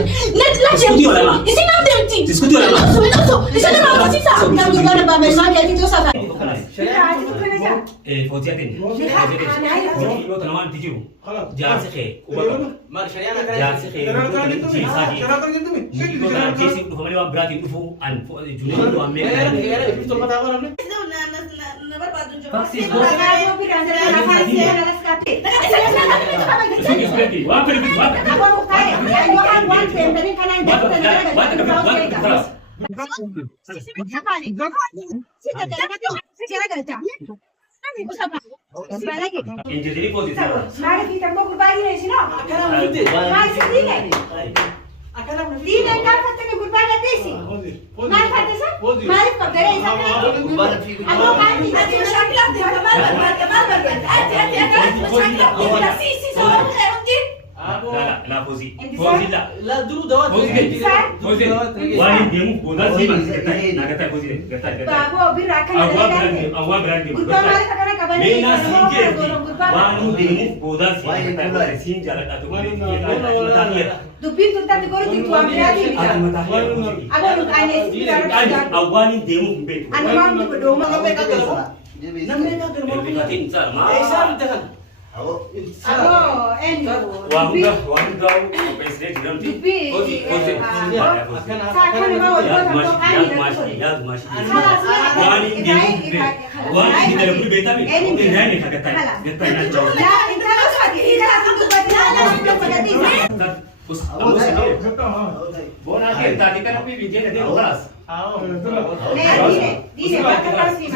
Discuti wala ma. Discuti wala ma. فوزي أتين. فوزي تنوان تجيو. جالس خير. ما شريعة جالس خير. جي خادي. كنا جيسي نفهمني وام براتي نفهم عن جنود وام مين. فاكسيس بو. وام بيربي وام. خلاص. Injiri posisi. Mari kita mau berbagi di sini. Mari sini. Tidak kan katanya berbagi di sini. Mari kata sah. Mari pagare isa kan. Aku kan tidak masyarakat dia kamar. لا فوزي فوزي لا درو دوات فوزي واحد ديمو بودا سيما نكتا فوزي كتا Bago birakan أول براندي Gurba mari kakana kabani. مينا سينجي وانو ديمو بودا سيما كتا سين جالك أتو متانير Dupin tu tadi kau itu tuan berarti. أتو متانير Aku lu tanya sih. أولين ديمو بيت Anu mam tu berdoa. namanya kagak Elvikatin sar ma Abo endo. Wangga presiden bilang Fauzi Sakan mau ya masih wani di dalam beta ni ini kata Ya, terus lagi. Tidak aku berarti. Us kamu sendiri bona ke tadi kan api bikin ada kelas Dile, bakal sih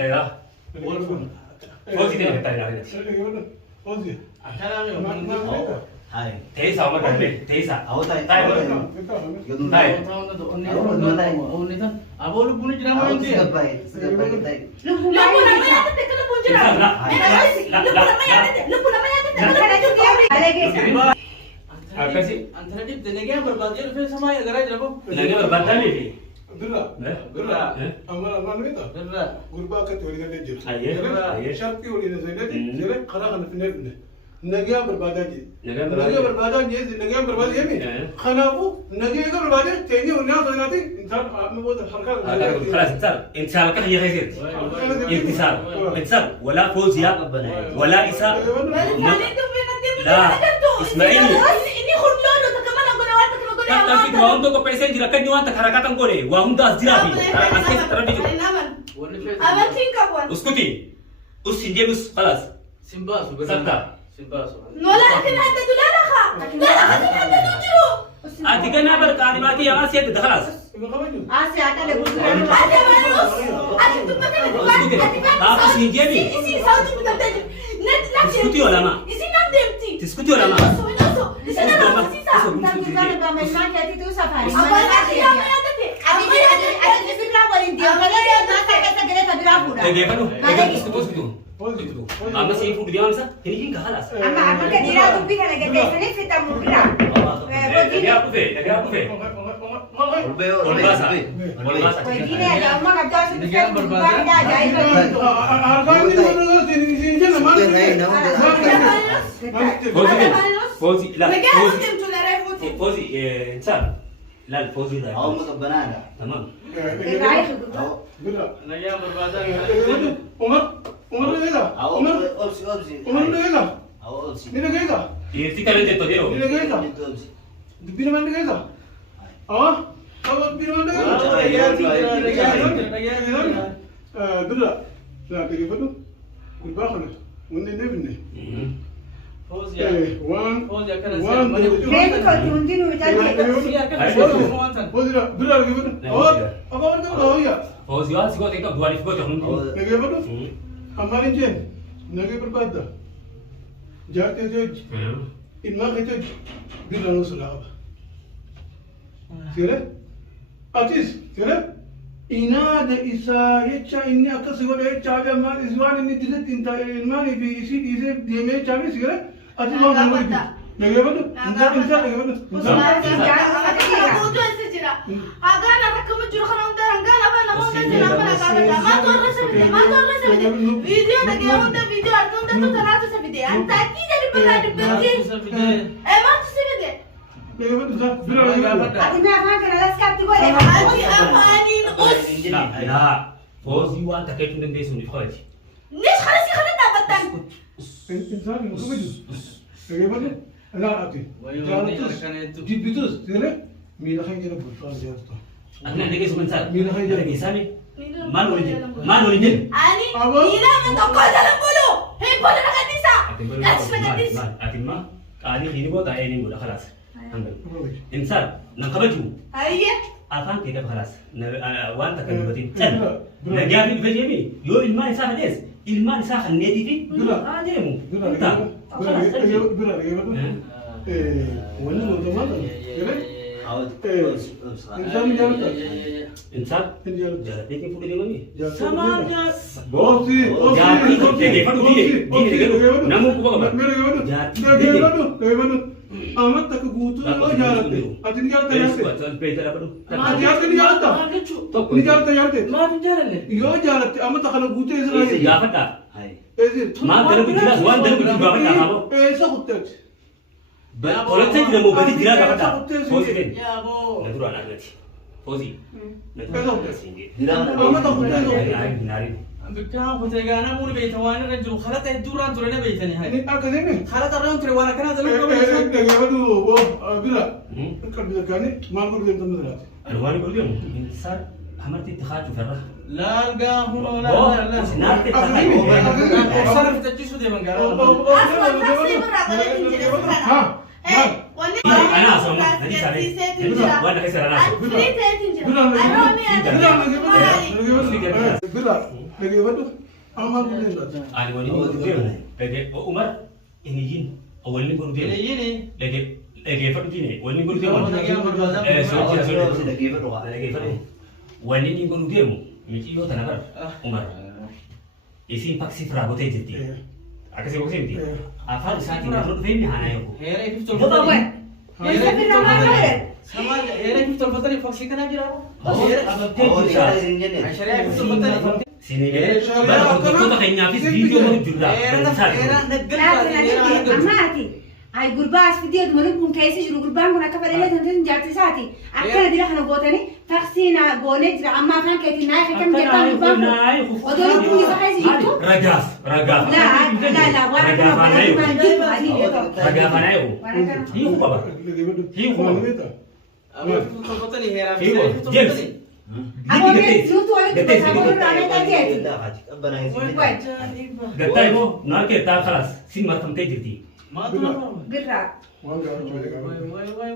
ya Fauzi dia kata lagi Tei sama kan Tei sa Tai Abolu punya jenama itu ya. Lu namanya tete kalau pun jelas. Lu namanya tete lagi. apa sih Antara di negara berbagi itu sama ya gara jago. lagi berbantah nih Dura. Dura. Amana itu. Dura. Gurba ka tawli ga dajir. Aye. Sharti wali na zaidati. Jere qara khana finir ne. Nagiya berbadaji. Nagiya berbadaji nagiya berbadaji yemi. Khanabu nagiya ga berbadaji teni unya zanati insan مو الحركات. خلاص انتصار كان هي غير انتصار ولا فوزيا ولا إساء لا اسمعيني tapi gua untuk ke pesen jirakan nyuan tak harakatan gue deh gua untuk jirabi asli terlebih uskuti usin james خلاص Simba سكتا أتيجي نبر كاريماكي يا آسيا تدخلاص Asyik ada lebih. aku sin james diskuti ولا ما diskuti ولا ما Ama sih ibu dia masa ini kan kalah. Ama apa kan dia tu pikir lagi ni kita mukra. Dia aku fe. Kau ini ada orang kata sudah berbagi dah jadi. Fauzi لا فوزي انسان لا الفوزي ده أو مصبنانا تمام Negara berbagi. Umar nega. أو أبسي Umar nega. أو أبسي Ni nega. يرتكل انت تديرو Ni nega. أبسي Bina man nega. Ah? Apa bina man nega? Dura. La tege fatu. Kun ba khana. Wonne ne binne. Fauzi ya. One. Fauzi ya kan. Mereka kau tundi nu jadi. Dura. Dura lagi fatu. Oh, apa orang tu tahu ya? فوزي واسي قلت لك دواري في قلت لك Nege fatu. Hamarin jen. Nege berbada. Jarte joj. Inma kete dura no sulaba. Sire? Atis, sire? Ina de isa hecha inni akası var hecha ve mal izvan inni dilet inta ilmani bi isi ise diyeme çavi sire? Atis mal namı gibi. Ne yapıyordu? İnsan ne yapıyordu? Ati me afaan kana las kaatti godhe. Ati afaaniin us. لا فوزي وانت كيف ندي سوني خالتي Nis khalasi khala dhaabatan. إنسان يقول أنا أعطي جبتوس تقول مين خير جنب الفرن جالسته انا ندي سوني صار مين خير ندي سامي ما نولد Ani, Aba? ila man tokko dalam bulu. Hei, bola na kanisa. Atis na kanisa. أتما قاعد يخيني بوتا عيني ولا خلاص إنسان نقبله Ayye. أفهم كده خلاص وانت كلمتين تن نجابي في جيبي يو الماء ساخن إيش الماء ساخن نيتي في ديمو أنت خلاص إنسان جاتي فوق ديموني سماعنا Bosi, جاتي دي فدو دي نمو كوبا جاتي Amat tak kebutuh jalan deh. Ati ni jalan tayar deh. Ati ati ni jalan tak? Ni jalan tayar deh. ما في جرى Iyo jalan deh. Amat tak kalau butuh itu lagi. يا فتا Ezir. ما ترى بجلاس وان ترى بجلاس بابا كابو Sakutet. kalau saya tidak mau ganti jelas apa tak Fauzi kan يا ابو Natura anak nanti Fauzi Amat tak butuh itu. Nari بكام فتيجانا مول بيت وانا رجل خلت الدوران ترى بيتني هاي Ini akademi. خلت الرجل ترى وانا كنا زلمه Lagi apa tu? Bila? Kan bila kan ni, malu dia temu dah. الوان يقول لهم انتصار عملت اتخاذ فرح لا القى هنا لا لا سنارت صرف تجسو دي من قال انا اصلا نادي ساري وانا كسر انا Bila? Lagi apa tu? Amal dia dah. انا وني لقي عمر اني جين اول ني يقول لهم يجيني لقي فرق جيني ولني يقول لهم لقي بربادة. لقي فرق ولني يقول لهم ميجي يو تنبر عمر isi paksi prabowo jadi akasi kok sih apa saat ini menurut Femi hana yoko هيري كيف Bapak gue. تلفتني Bisa bilang apa ya? sama هيري كيف تلفتني فاكسي كان أجي شريعة كيف تلفتني sini baru betul kayak nyapis video baru juga Amati. Ay gurbas video dulu pun kayak sih gurban guna kabar ini tentu jatuh saati. Akan dia kan buat ini vaksin gone jira amma kan kayak naik kan kita gurban. Odol pun bisa kayak sih itu. ragaf La warna ragaf mana yo hiu baba Lagi apa tu? Hiu kau? أبغى تلفتني هيري hiu كيف James تلفتني Aku ni suatu hari tu sama orang tadi. gatai mo nak kita kelas sin matam teh jadi ما تلفتني Gerak. Wang dah cuci lagi. واي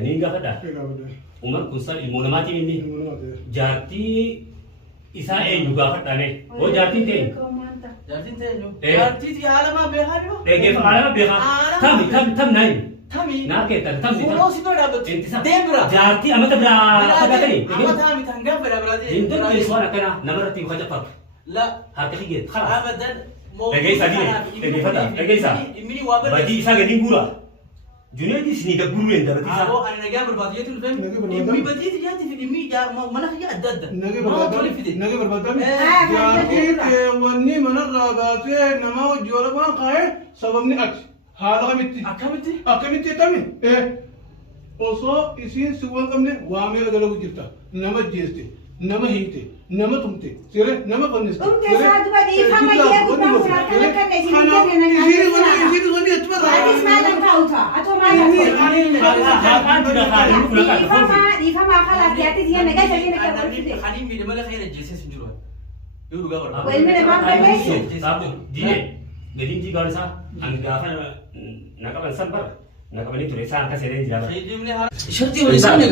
ni enggak ada Lagi apa tu? umar kusal ilmu namati ini Ini mana tu? jati isa juga ada nih oh jati teh جالسين تاني إيه. جالسين في عالم ما بيهاريو lagi apa beha tam naik تامي nak kita tam فلوس يقول أبد Intisar. دبرة Jati amat berapa kata ni? أما تامي تنقف ولا برادي Itu ni suara kena nama rati bukan cepat. لا Hati kigit. Khalas. أبدا Lagi sadi. Lagi fata. Lagi sa. إمني وابد Bagi isa gading gura. Junia di sini gak guru yang dapat isa. أبو أنا نجاب البادية الفيلم نجاب البادية. إمي بديت جاتي في الإمي جا ما أنا خيا أدد Nagi ما berbatan. تولي في دي Nagi berbatan. Ah, Jadi wani mana ragate nama jual apa kaya sebab ni ach. Hal kami ti. أكملتي Kami ti kami. Also isin suwan kami wame adalah wujudta. Nama jeste. Nama hinte. Nama tumte. Sire nama panis. Tumte saat buat ifama dia bukan murakan kan di sini kan nak. Isiri wani itu Hadis malam kau ta atau malam. Ifama kalah dia tu dia nak jadi nak kerja. خليني من الملا خير الجلسة سنجروا يقولوا قبل Well, mana mampai besok. Sabu. Jadi. Jadi jika ada sa angga apa nak apa sabar. Nak apa ni tulis sa kasih dia jalan. شرطي ولا سنة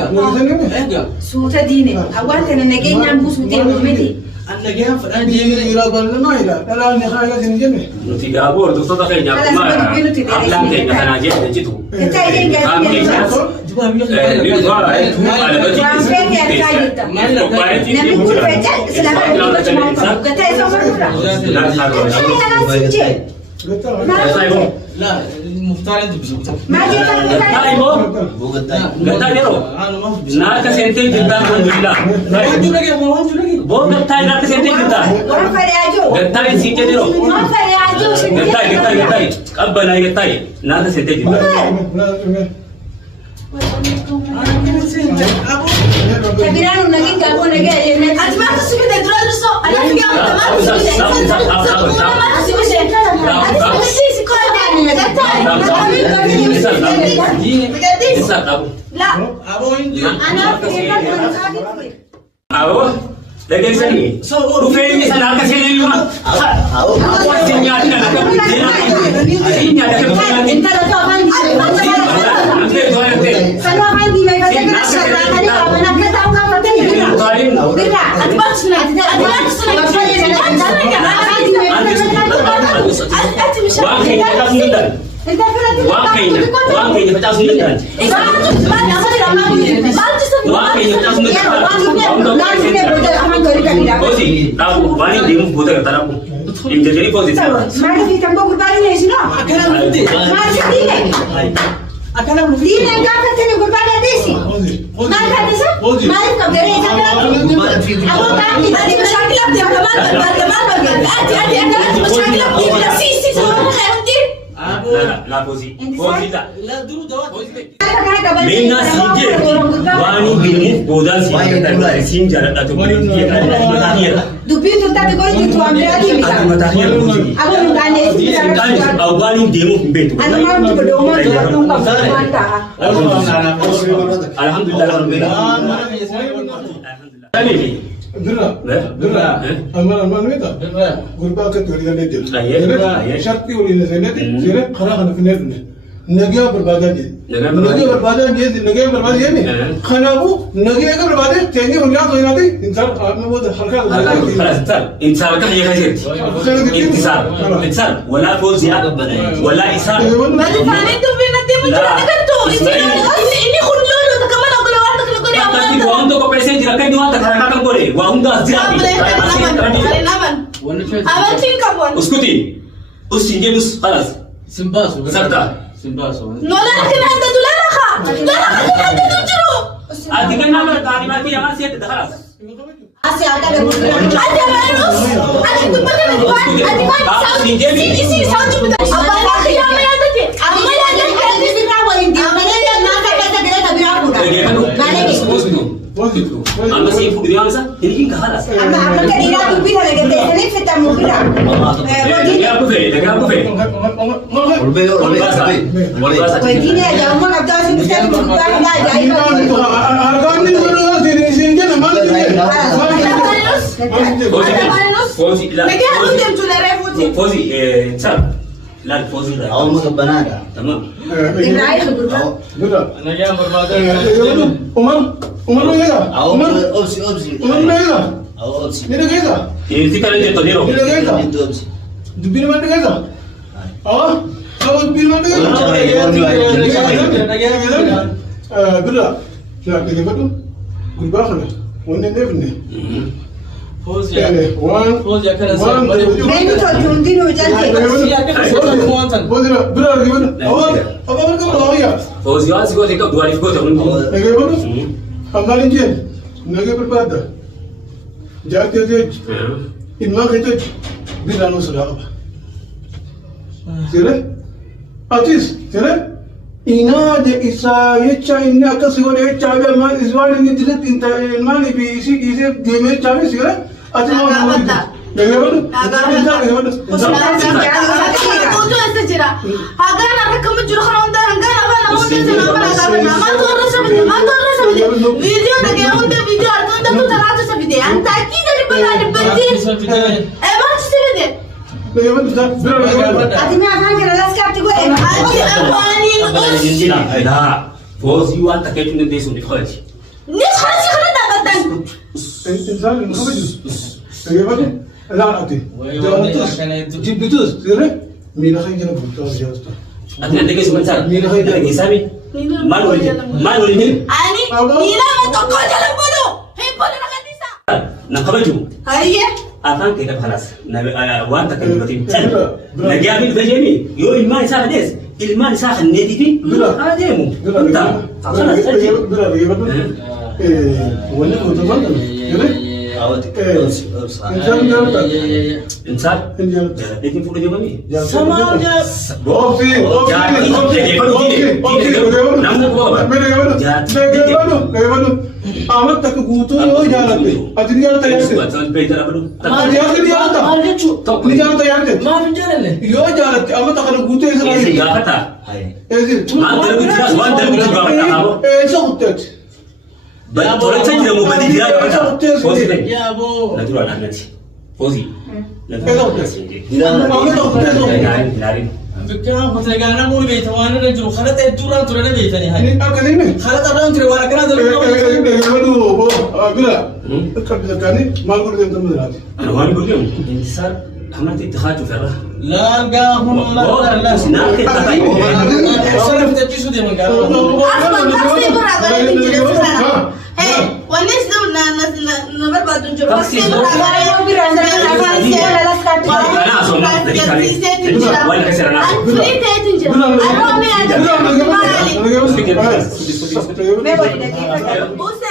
إيه Suta dini. Awal kena nak nyambu suta mumeti. أنا جاي في الآن Ini ila bal na ila. Dalam ni kaya sini jeme. Nuti gabor tu tu tak kaya Alas, nyamuk baru bilu tu dia Aklam sini. deh kata naji ada situ. Kita ini Kami enggak. جوا بيجي Ini suara itu ada baju. Wampe dia cari tu. Nabi pun kerja selama ini macam apa? Kata esok berapa? Kita nak suci. Betul. لا المختار أنت بزوجته Maju kan Gatai mo. Gatai dero. أنا ما في Na ka sente kita alhamdulillah. وانجو لقي ما وانجو لقي Bo gatai na ka sente kita. Orang pada ajo. Gatai sinte dero. Orang pada ajo sendiri. Gatai. Abba na gatai. Na ka sente kita. Kabiraan naging gago na gaya. At ma kasi kita dulu so. Alam mo yung tama si si ko na. La. Abo hindi. Anak, kita dulu sakit. Abo, lagi sini. So, rufin ni sana kasi ni lima. Ako sinya na sinya na kebutulan. Entar atau apa di sini? Kalau apa di mana kita sekarang kali apa nak kita tahu apa tadi kita. Kita. At ma kasi na. At ma kasi na. At mi siya. Entar pernah tu. Wang kayaknya pecah sundan. Ikaw na to. Ba na sa dila ma. Ba sa Wang kayaknya pecah sundan. Kosi, tahu wani demu buta kata aku. Jadi kosi. Mana kita mau berbagi ni sini? Akala hindi. Mana sini? Akala hindi. Di negara kita ni berbagi di sini. Mana kata sah? Mana kau dari sana? Aku tak kita Ati mashakilak di kaman bagal. Ati mashakilak di bila si so khairti. Abo. La kosi. Kosi tak. La dulu dawat. Mena sinje. Wani bini bodan sinje. Sinje ada tu bini. Dupi tu tak ada tu ambil lagi Ada misal. matahari kunci. Aku minta ni. Kan awalnya demo betul. Anu mahu tu berdoa tu tunggu mantap. Alhamdulillah. Mana ni saya benar. Ini. Dira, Dira. dira. Aman itu. Gurba ke tulisan itu. Syarti ulisan itu. Sini khara khana finet ni. Nagia berbada je. Nagia berbada je ni. Khana bu nagia ke berbada. Tengah ulisan tu nanti insan apa buat harga. إنسان كم يغير إنسان ولا فوز ولا إساءة Ma di fane tu bina timu tu na ganto. Ini khululu ta kaman ako lawan ta ko ya. tapi wang tu kau present jirakan dua tak kerana kau boleh wang dah siap Awan tin ka bon. उसको ती उस चीज़ में उस खलास Simbaso. Sakta. Simbaso. No la na kinahanda dulala ka. Dulala ka kinahanda dun juro. आदि का नाम तारी बात यहाँ से तो खलास Asyik ada berdoa. Ati virus. Ati tu pati na diwan. Ati kan sound. Si sound tu pati. Aba na kaya may ata ti. Ang may ata ti. Kalau kita boleh dia mana dia nak kata kita tak biar pun. Mana ni? Anda sih ibu dia masa ini kan khalaas Apa kan dia tu pilih lagi kita ni kita mau pilih. lagi aku fe Begini aja, umur kita sih bisa berubah dah jadi. Harga ni berulang sini sini kan mana Fauzi لا Lagi aku tem tu na refuti. Fauzi سام لا فوزي لا أو مكبناتا تمام Ini berubah. Dira. Nagyan berbada. Umar ni ya. أو أوبسي أوبسي Umar ni ya. أو أوبسي Ni dah kaya. ini kan dia tu Ni dah kaya. أنت أوبسي Dubin mana kaya? Ah, kau dubin mana kaya? Dira. Ya, kita betul. Gurba kena. Wannan ne bne. Fauzi. One. Fauzi akala sa. Ini tu jundi nu jadi. Dira, dira lagi betul. Awak, apa mereka berlawan ya? Fauzi awak sih kau cakap 2 kau jangan Lagi betul. Amalin je. Lagi berbeda. Jadi je. Inma kita bila nu sudah apa? Sire? Atis, sire? Ina de isa yecha inna akasiwale yecha ya ma iswale ni dilet inta mani bi isi game chavi sire? Atis mau mau. Lagi betul. Lagi betul. Tutu asa jira. Hagana rakam juro khanda hangana bana honda sana bana ma torra sabide. Video na ke honda video arkonda tu tarata sabide. Anta akida ni bana ni bandi. Ma sabide. Lagi betul. Dira lagi betul. Ati ni akan kira las kap tigo. Ati akwani us. لا فوزي وانت كيف نديس ونخرج Ni kharasi kharada badan. إنسان مخرج. لagi betul. لا أتي. جيب بتوز سيره. مين خير جنا بتوز جالس. أنت عندك اسم إنسان مين خير لagi سامي ما نقول Ani nila motoko jalan bodo. Hei bodo na kanisa. نقبله Haiye. أفهم كده خلاص وانت كده بتيجي نجي أبي بتجيني يو إيمان ساخ ديس إيمان ساخ النادي في هذا ديمو أنت خلاص بلا لagi betul. ولا متفضل. كده. أودك أوبسي أوبسي إنسان جالتا Insan. إن جالتا Jadi fudu dia mami. Sama aja. أوبسي Amat tak kebutuh lo jalan deh. Atin jalan tayar deh. Buat beda apa tu? Atin jalan tayar deh. Maaf cu. Ini jalan tayar deh. Maaf jalan le. Yo jalan deh. Amat tak kebutuh yang Isi sekali. gak kata. هاي Ezil. Mantel kita, mantel kita juga kata kamu. Sekutet. Baik, orang saya tidak mau balik dia kata. Posi deh. Ya bu. Natural nanti. Posi. Bilang Amat tak kebutuh. Hinarin. Bikin hotel gana mulu beta wana dan juru khalat duran turun beta ni hai. Ini akan ini. Khalat orang turun wana kena turun. Waduh, bila? Kan bisa kan ini malu dengan teman lagi. Awan begini. Insan, kamu tidak khaju ferah. La gahum la la. Nah, kita tahu. Sana kita tisu dia mengkau. Asman taksi beraga ini tidak sana. Eh, wanis tu na berbatu juru taksi beraga ini berasa Me voy de aquí.